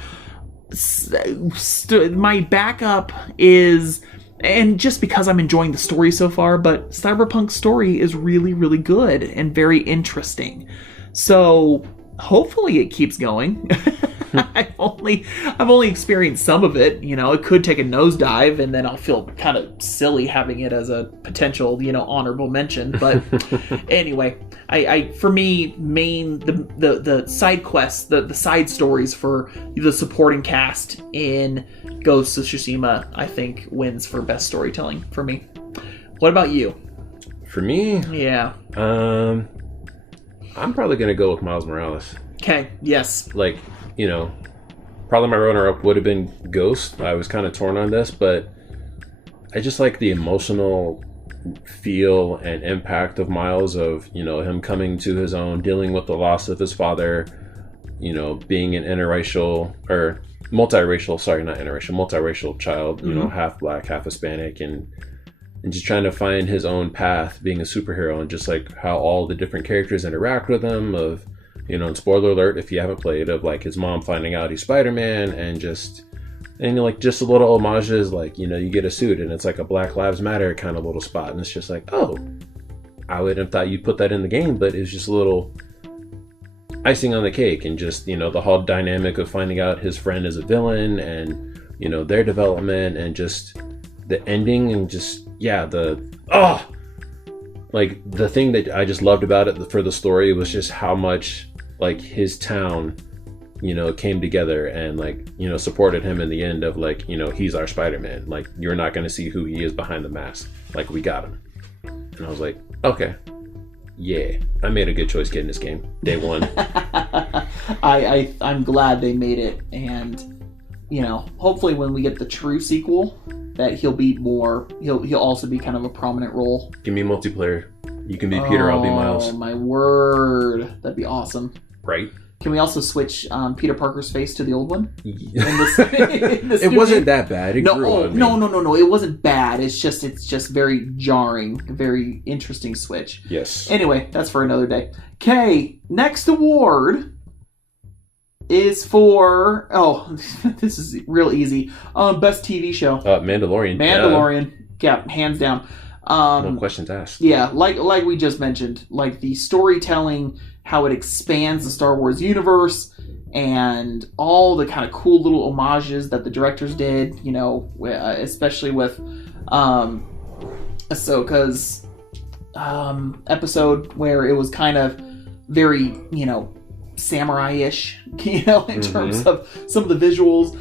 My backup is, and just because I'm enjoying the story so far, but Cyberpunk's story is really, really good and very interesting. So hopefully it keeps going. I've only experienced some of it. It could take a nosedive, and then I'll feel kind of silly having it as a potential, honorable mention. But anyway, I for me, the side quests, the side stories for the supporting cast in Ghost of Tsushima, I think wins for best storytelling for me. What about you? For me, yeah, I'm probably gonna go with Miles Morales. Okay. Yes. Probably my runner-up would have been Ghost. I was kind of torn on this, but I just like the emotional feel and impact of Miles, of him coming to his own, dealing with the loss of his father, being an multiracial child, half black, half Hispanic, and just trying to find his own path being a superhero, and just like how all the different characters interact with him, of and spoiler alert if you haven't played, of like his mom finding out he's Spider-Man, and just a little homages, like you get a suit and it's like a Black Lives Matter kind of little spot, and it's just like, oh, I wouldn't have thought you'd put that in the game, but it's just a little icing on the cake. And just the whole dynamic of finding out his friend is a villain, and their development, and just the ending, and just the thing that I just loved about it for the story was just how much like his town came together and supported him in the end of he's our Spider-Man, you're not going to see who he is behind the mask, we got him. And I was like, okay, yeah, I made a good choice getting this game day one. I'm glad they made it, and hopefully when we get the true sequel, that he'll also be kind of a prominent role. Give me multiplayer. You can be Peter, I'll be Miles. Oh my word, that'd be awesome. Right. Can we also switch Peter Parker's face to the old one? It wasn't that bad. It grew on me. No. It wasn't bad. It's just very jarring. A very interesting switch. Yes. Anyway, that's for another day. Okay, next award is for... Oh, this is real easy. Best TV show. Mandalorian. Mandalorian. Yeah, hands down. No questions asked. Yeah, like we just mentioned, the storytelling, how it expands the Star Wars universe, and all the kind of cool little homages that the directors did, especially with Ahsoka's episode, where it was kind of very, samurai-ish, in terms of some of the visuals.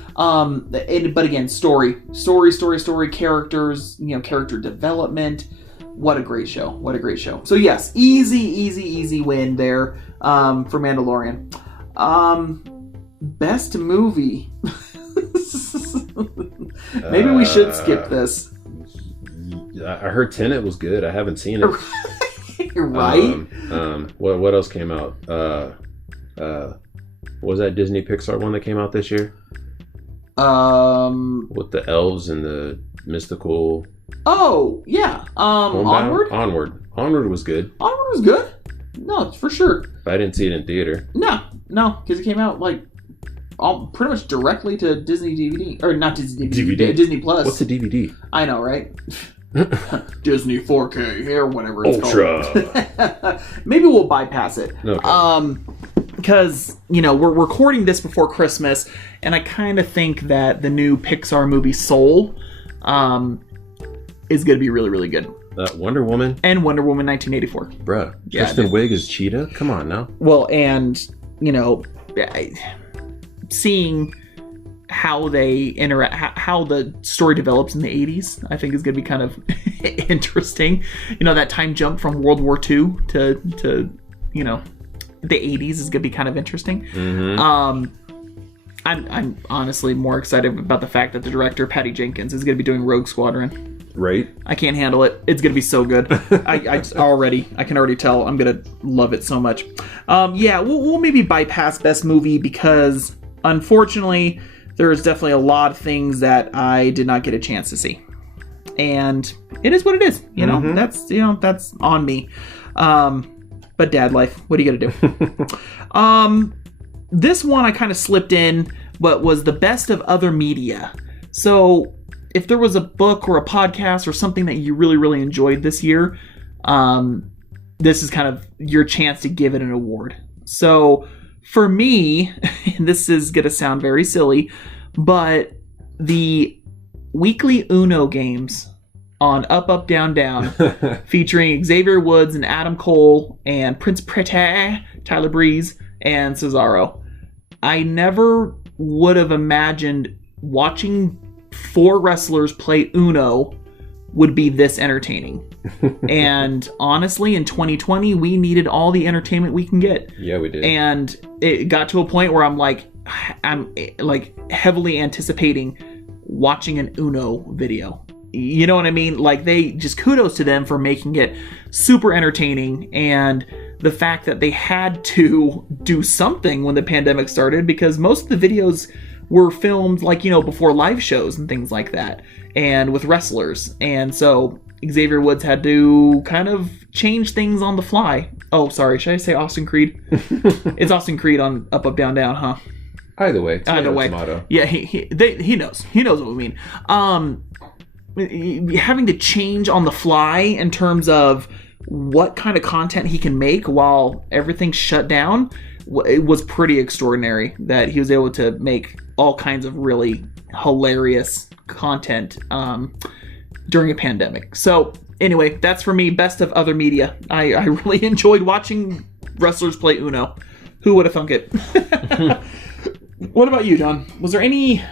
But again, story, characters, character development. What a great show. What a great show. So yes, easy win there for Mandalorian. Best movie. Maybe we should skip this. I heard Tenet was good. I haven't seen it. You're right. What else came out? What was that Disney Pixar one that came out this year? With the elves and the mystical. Oh yeah. Onward. Onward was good. Onward was good. No, for sure. But I didn't see it in theater. No, because it came out like pretty much directly to Disney DVD or not Disney DVD. Disney Plus. What's a DVD? I know, right? Disney 4K or whatever it's Ultra. called. Maybe we'll bypass it. Okay. Because, we're recording this before Christmas, and I kind of think that the new Pixar movie Soul is going to be really, really good. Wonder Woman. And Wonder Woman 1984. Bruh. Yeah, Kristen Wiig is Cheetah? Come on now. Well, and, seeing how they interact, how the story develops in the 80s, I think is going to be kind of interesting. That time jump from World War II to the 80s is going to be kind of interesting. Mm-hmm. I'm honestly more excited about the fact that the director, Patty Jenkins, is going to be doing Rogue Squadron. Right. I can't handle it. It's going to be so good. I can already tell I'm going to love it so much. We'll maybe bypass Best Movie because, unfortunately, there's definitely a lot of things that I did not get a chance to see. And it is what it is. Mm-hmm. That's on me. But dad life, what are you going to do? This one I kind of slipped in, but was the best of other media. So if there was a book or a podcast or something that you really, really enjoyed this year, this is kind of your chance to give it an award. So for me, and this is going to sound very silly, but the weekly Uno games on Up, Up, Down, Down, featuring Xavier Woods and Adam Cole and Prince Pretty, Tyler Breeze, and Cesaro. I never would have imagined watching 4 wrestlers play Uno would be this entertaining. And honestly, in 2020, we needed all the entertainment we can get. Yeah, we did. And it got to a point where I'm heavily anticipating watching an Uno video. You know what I mean? Like, they just kudos to them for making it super entertaining, and the fact that they had to do something when the pandemic started, because most of the videos were filmed before live shows and things like that, and with wrestlers. And so Xavier Woods had to kind of change things on the fly. Oh, sorry, should I say Austin Creed? It's Austin Creed on Up, Up, Down, Down, huh? Either way. Tomato. Yeah, he knows. He knows what we mean. Having to change on the fly in terms of what kind of content he can make while everything's shut down, it was pretty extraordinary that he was able to make all kinds of really hilarious content during a pandemic. So anyway, that's for me, best of other media. I really enjoyed watching wrestlers play Uno. Who would have thunk it? What about you, John? Was there any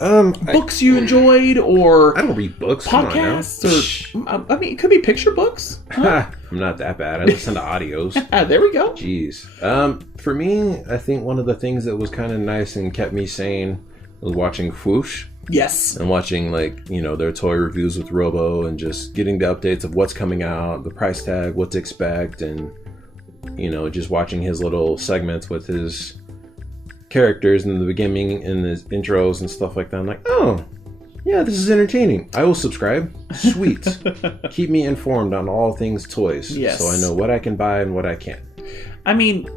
books you enjoyed, or I don't read books. Podcasts, or it could be picture books. Huh? I'm not that bad. I listen to audios. There we go. Jeez. For me, I think one of the things that was kind of nice and kept me sane was watching Fwoosh. Yes. And watching their toy reviews with Robo, and just getting the updates of what's coming out, the price tag, what to expect, and just watching his little segments with his characters in the beginning and the intros and stuff like that. I'm like, oh, yeah, this is entertaining. I will subscribe. Sweet. Keep me informed on all things toys. Yes. So I know what I can buy and what I can't. I mean,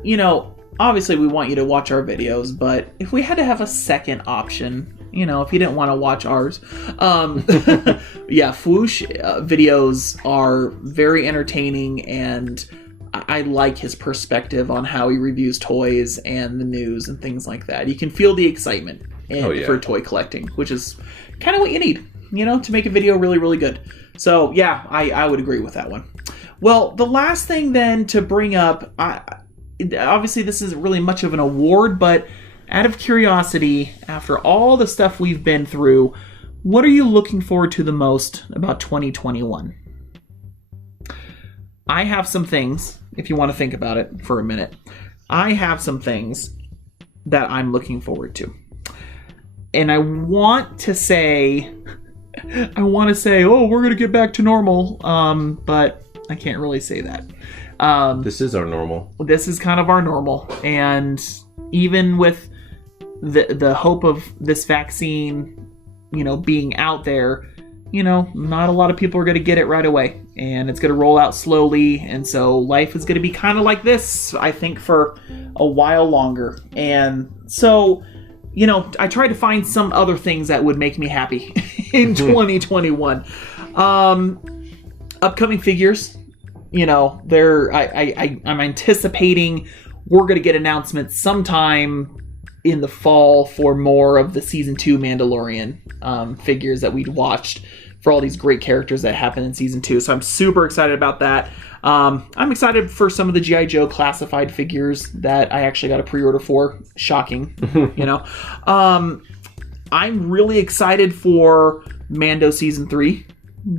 obviously we want you to watch our videos, but if we had to have a second option, if you didn't want to watch ours, Fwoosh videos are very entertaining, and I like his perspective on how he reviews toys and the news and things like that. You can feel the excitement for toy collecting, which is kind of what you need, to make a video really, really good. So, yeah, I would agree with that one. Well, the last thing then to bring up, obviously this isn't really much of an award, but out of curiosity, after all the stuff we've been through, what are you looking forward to the most about 2021? I have some things, if you want to think about it for a minute, I have some things that I'm looking forward to. And I want to say, oh, we're going to get back to normal. But I can't really say that. This is our normal. This is kind of our normal. And even with the hope of this vaccine, being out there, not a lot of people are going to get it right away. And it's going to roll out slowly. And so life is going to be kind of like this, I think, for a while longer. And so, I tried to find some other things that would make me happy in 2021. Upcoming figures, I'm anticipating we're going to get announcements sometime in the fall for more of the season 2 Mandalorian figures that we'd watched for all these great characters that happened in season 2. So I'm super excited about that. I'm excited for some of the G.I. Joe classified figures that I actually got a pre-order for. Shocking, I'm really excited for Mando season 3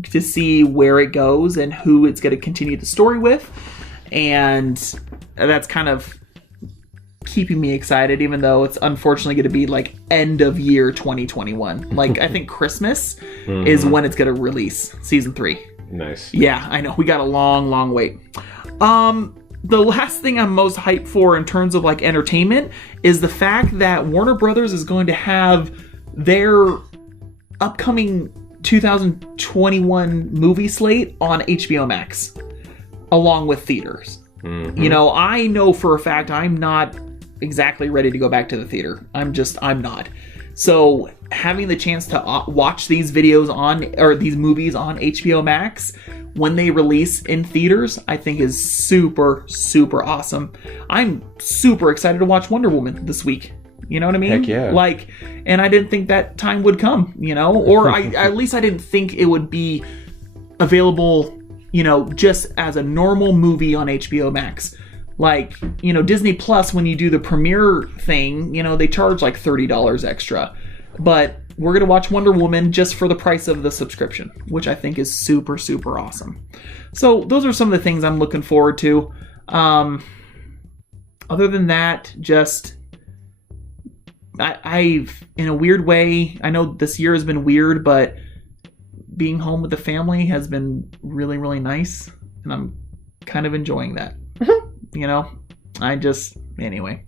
to see where it goes and who it's going to continue the story with. And that's kind of keeping me excited, even though it's unfortunately going to be like end of year 2021. Like, I think Christmas is when it's going to release season 3. Nice. Yeah, I know. We got a long wait. The last thing I'm most hyped for in terms of like entertainment is the fact that Warner Brothers is going to have their upcoming 2021 movie slate on HBO Max along with theaters. I know for a fact I'm not exactly ready to go back to the theater. I'm not. So having the chance to watch these movies on HBO Max when they release in theaters, I think is super, super awesome. I'm super excited to watch Wonder Woman this week. You know what I mean? Heck yeah. And I didn't think that time would come, or at least I didn't think it would be available, just as a normal movie on HBO Max. Disney Plus, when you do the premiere thing, they charge like $30 extra. But we're going to watch Wonder Woman just for the price of the subscription, which I think is super, super awesome. So those are some of the things I'm looking forward to. Other than that, just I've, in a weird way, I know this year has been weird, but being home with the family has been really, really nice. And I'm kind of enjoying that. Anyway.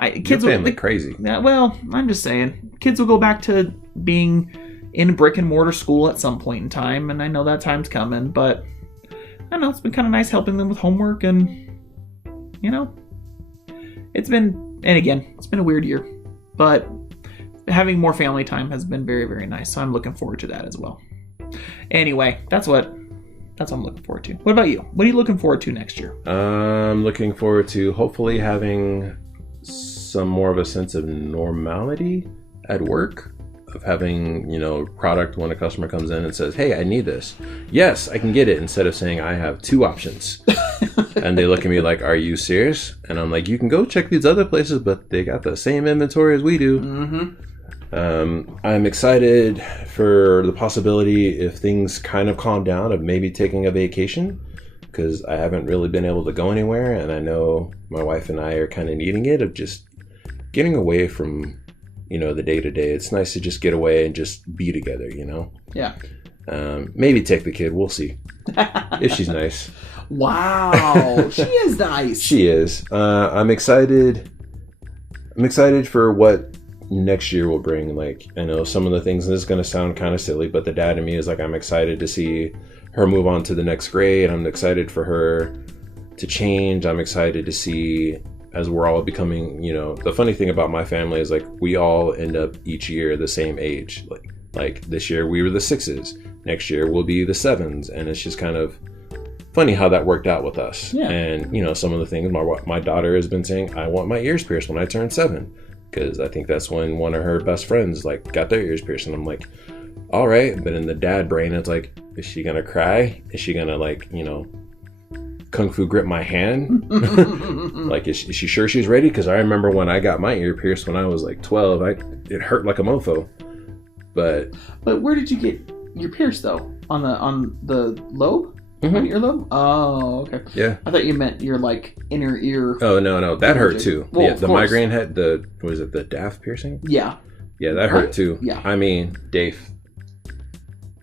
Kids Your family crazy. Well, I'm just saying, kids will go back to being in brick and mortar school at some point in time, and I know that time's coming, but I don't know, it's been kind of nice helping them with homework, and it's been a weird year, but having more family time has been very, very nice, so I'm looking forward to that as well. Anyway, that's what I'm looking forward to. What about you? What are you looking forward to next year? I'm looking forward to hopefully having some more of a sense of normality at work, of having, product when a customer comes in and says, hey, I need this. Yes, I can get it, instead of saying I have 2 options. And they look at me like, are you serious? And I'm like, you can go check these other places, but they got the same inventory as we do. I'm excited for the possibility, if things kind of calm down, of maybe taking a vacation, because I haven't really been able to go anywhere, and I know my wife and I are kind of needing it, of just getting away from, the day-to-day. It's nice to just get away and just be together, Yeah. Maybe take the kid. We'll see. If she's nice. Wow. She is nice. She is. I'm excited. I'm excited for what next year will bring. Like, I know some of the things, and this is going to sound kind of silly, but the dad in me is like, I'm excited to see her move on to the next grade. I'm excited for her to change. I'm excited to see, as we're all becoming, the funny thing about my family is like, we all end up each year the same age. Like this year we were the 6s. Next year we'll be the 7s. And it's just kind of funny how that worked out with us. Yeah. And, some of the things my daughter has been saying, I want my ears pierced when I turn 7. Because I think that's when one of her best friends got their ears pierced. And I'm like, all right. But in the dad brain, it's like, is she going to cry? Is she going to kung fu grip my hand? Is she sure she's ready? Because I remember when I got my ear pierced when I was 12, it hurt like a mofo. But where did you get your pierced though? On the lobe? Mm-hmm. On your earlobe? Oh, okay. Yeah. I thought you meant your like inner ear. Oh no, that hurt too. Well, yeah, the migraine had the daft piercing? Yeah. Yeah, that hurt too. Yeah. I mean, Dave.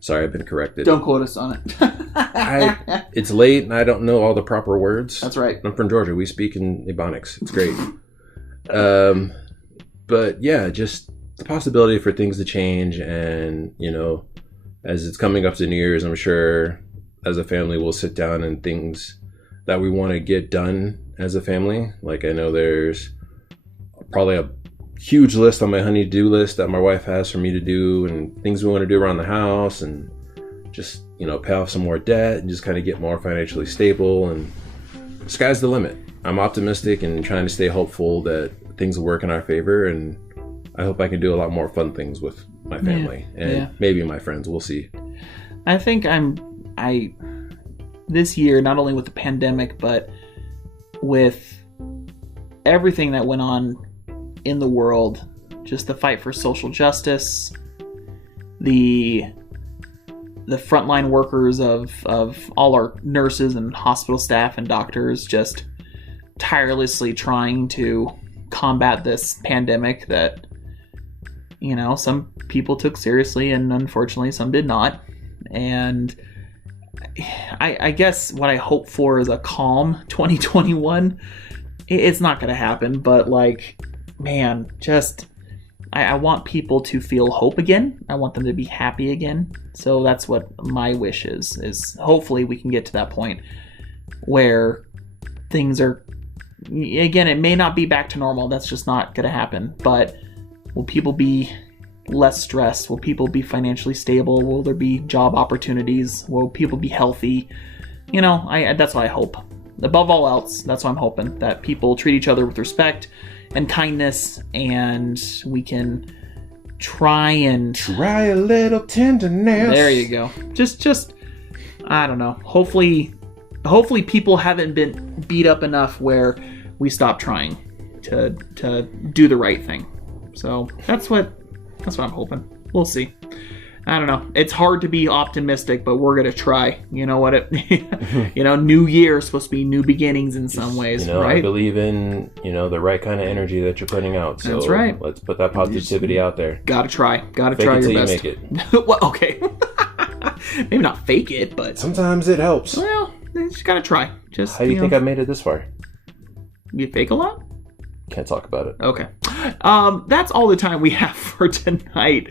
Sorry, I've been corrected. Don't quote us on it. It's late and I don't know all the proper words. That's right. I'm from Georgia. We speak in Ebonics. It's great. But yeah, just the possibility for things to change, and as it's coming up to New Year's, I'm sure as a family we'll sit down and things that we want to get done as a family. Like I know there's probably a huge list on my honey-do list that my wife has for me to do, and things we want to do around the house, and just pay off some more debt and just kind of get more financially stable, and the sky's the limit. I'm optimistic and trying to stay hopeful that things will work in our favor, and I hope I can do a lot more fun things with my family and maybe my friends. We'll see. I think this year, not only with the pandemic, but with everything that went on in the world, just the fight for social justice, the frontline workers of all our nurses and hospital staff and doctors just tirelessly trying to combat this pandemic that some people took seriously and unfortunately some did not. And I guess what I hope for is a calm 2021. It's not going to happen, but man, just I want people to feel hope again. I want them to be happy again. So that's what my wish is hopefully we can get to that point where things are, again, it may not be back to normal. That's just not going to happen. But will people be less stressed? Will people be financially stable? Will there be job opportunities? Will people be healthy? That's what I hope. Above all else, that's what I'm hoping, that people treat each other with respect and kindness, and we can try a little tenderness. There you go. Just I don't know. Hopefully people haven't been beat up enough where we stop trying to do the right thing. So that's what I'm hoping. We'll see. I don't know. It's hard to be optimistic, but we're gonna try. You know what? New year is supposed to be new beginnings in some ways, right? I believe in the right kind of energy that you're putting out. So that's right. Let's put that positivity out there. Gotta try. Gotta fake try it your till best. You make it. Well, okay. Maybe not fake it, but sometimes it helps. Well, you just gotta try. Just how do you think I've made it this far? You fake a lot? Can't talk about it. Okay. That's all the time we have for tonight.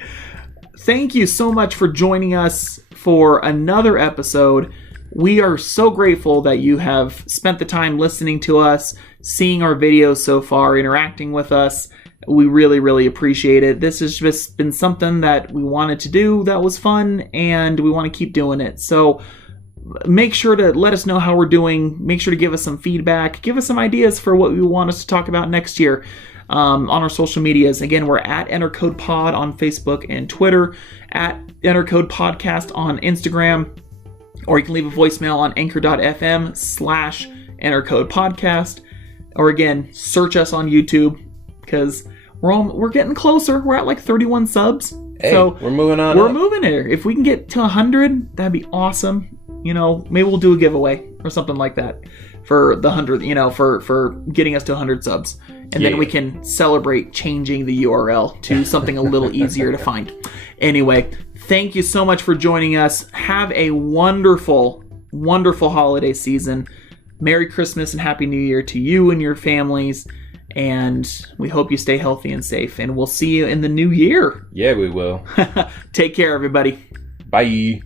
Thank you so much for joining us for another episode. We are so grateful that you have spent the time listening to us, seeing our videos so far, interacting with us. We really, really appreciate it. This has just been something that we wanted to do that was fun, and we want to keep doing it. So make sure to let us know how we're doing. Make sure to give us some feedback. Give us some ideas for what we want us to talk about next year. On our social medias. Again, we're at EnterCodePod on Facebook and Twitter, at EnterCodePodcast on Instagram, or you can leave a voicemail on anchor.fm/EnterCodePodcast, or again, search us on YouTube, because we're getting closer. We're at 31 subs. Hey, so we're moving on. We're moving here. If we can get to 100, that'd be awesome. Maybe we'll do a giveaway or something like that for the 100, for getting us to 100 subs. And then we can celebrate changing the URL to something a little easier to find. Anyway, thank you so much for joining us. Have a wonderful, wonderful holiday season. Merry Christmas and Happy New Year to you and your families. And we hope you stay healthy and safe. And we'll see you in the new year. Yeah, we will. Take care, everybody. Bye.